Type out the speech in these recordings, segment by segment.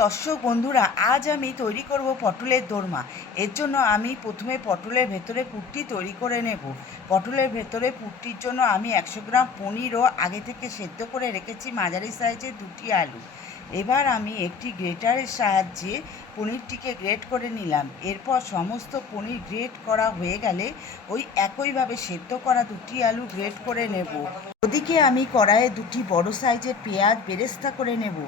দর্শক বন্ধুরা, আজ আমি তৈরি করব পটলের দোরমা। এর জন্য আমি প্রথমে পটলের ভেতরে পুরটি তৈরি করে নেব। পটলের ভেতরে পুরটির জন্য আমি 100 গ্রাম পনিরও আগে থেকে সেদ্ধ করে রেখেছি, মাঝারি সাইজের 2টি আলু। এবার আমি একটি গ্রেটারের সাহায্যে পনিরটিকে গ্রেট করে নিলাম। এরপর সমস্ত পনির গ্রেট করা হয়ে গেলে ওই একইভাবে সেদ্ধ করা 2টি আলু গ্রেট করে নেব। ওদিকে আমি কড়াইয়ে 2টি বড় সাইজের পেঁয়াজ বেরেস্তা করে নেব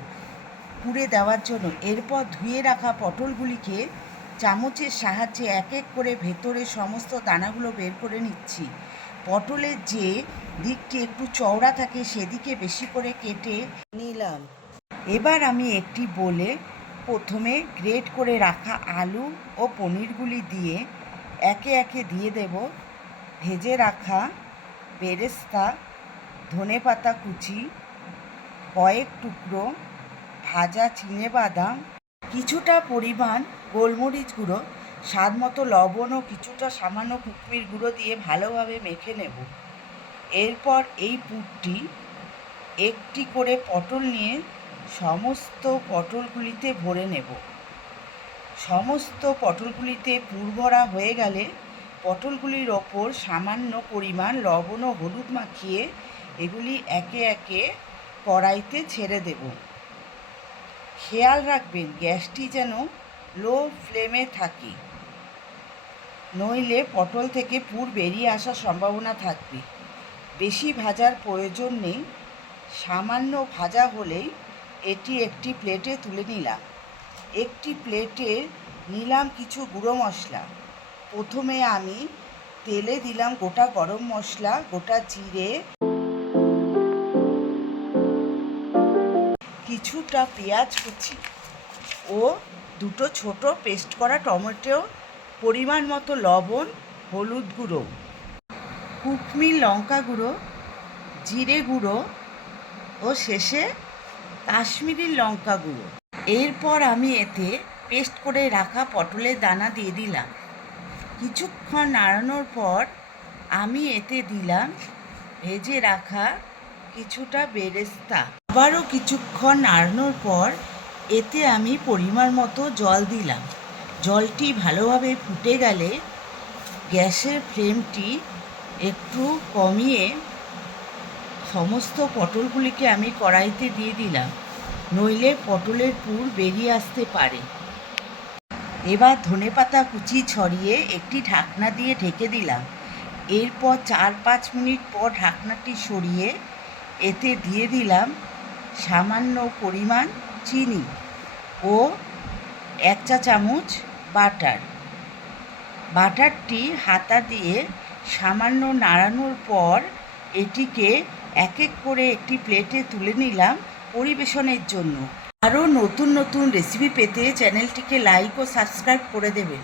পুড়ে দেওয়ার জন্য। এরপর ধুয়ে রাখা পটলগুলিকে চামচের সাহায্যে এক এক করে ভেতরে সমস্ত দানাগুলো বের করে নিচ্ছি। পটলের যে দিকটি একটু চওড়া থাকে সেদিকে বেশি করে কেটে নিলাম। এবার আমি একটি বোলে প্রথমে গ্রেট করে রাখা আলু ও পনিরগুলি দিয়ে একে একে দিয়ে দেব ভেজে রাখা বেরেস্তা, ধনেপাতা কুচি, কয়েক টুকরো ভাজা চিনেবাদাম, কিছুটা পরিমাণ গোলমরিচ গুঁড়ো, স্বাদ মতো লবণ ও কিছুটা সামান্য কুকমির গুঁড়ো দিয়ে ভালোভাবে মেখে নেব। এরপর এই পুরটি একটি করে পটল নিয়ে সমস্ত পটলগুলিতে ভরে নেব। সমস্ত পটলগুলিতে পুর ভরা হয়ে গেলে পটলগুলির ওপর সামান্য পরিমাণ লবণ ও হলুদ মাখিয়ে এগুলি একে একে কড়াইতে ছেড়ে দেব। খেয়াল রাখবেন গ্যাসটি যেন লো ফ্লেমে থাকে, নইলে পটল থেকে পুর বেরিয়ে আসার সম্ভাবনা থাকবে। বেশি ভাজার প্রয়োজন নেই, সামান্য ভাজা হলেই এটি একটি প্লেটে তুলে নিলাম। একটি প্লেটে নিলাম কিছু গুঁড়ো মশলা। প্রথমে আমি তেলে দিলাম গোটা গরম মশলা, গোটা জিরে, কিছুটা পেঁয়াজ কুচি ও 2টো ছোট পেস্ট করা টমেটো, পরিমাণ মতো লবণ, হলুদ গুঁড়ো, কুকমির লঙ্কা গুঁড়ো, জিরে গুঁড়ো ও শেষে কাশ্মীরি লঙ্কা গুঁড়ো। এরপর আমি এতে পেস্ট করে রাখা পটলের দানা দিয়ে দিলাম। কিছুক্ষণ নাড়ানোর পর আমি এতে দিলাম ভেজে রাখা কিছুটা বেরেস্তা। আবারও কিছুক্ষণ নাড়ানোর পর এতে আমি পরিমাণ মতো জল দিলাম। জলটি ভালোভাবে ফুটে গেলে গ্যাসের ফ্লেমটি একটু কমিয়ে সমস্ত পটলগুলিকে আমি কড়াইতে দিয়ে দিলাম, নইলে পটলের পুর বেরিয়ে আসতে পারে। এবার ধনেপাতা কুচি ছড়িয়ে একটি ঢাকনা দিয়ে ঢেকে দিলাম। এরপর 4-5 মিনিট পর ঢাকনাটি সরিয়ে এতে দিয়ে দিলাম সামান্য পরিমাণ চিনি ও 1 চা চামচ বাটার। বাটারটি হাতা দিয়ে সামান্য নাড়ানোর পর এটিকে এক এক করে একটি প্লেটে তুলে নিলাম পরিবেশনের জন্য। আরও নতুন নতুন রেসিপি পেতে চ্যানেলটিকে লাইক ও সাবস্ক্রাইব করে দেবেন।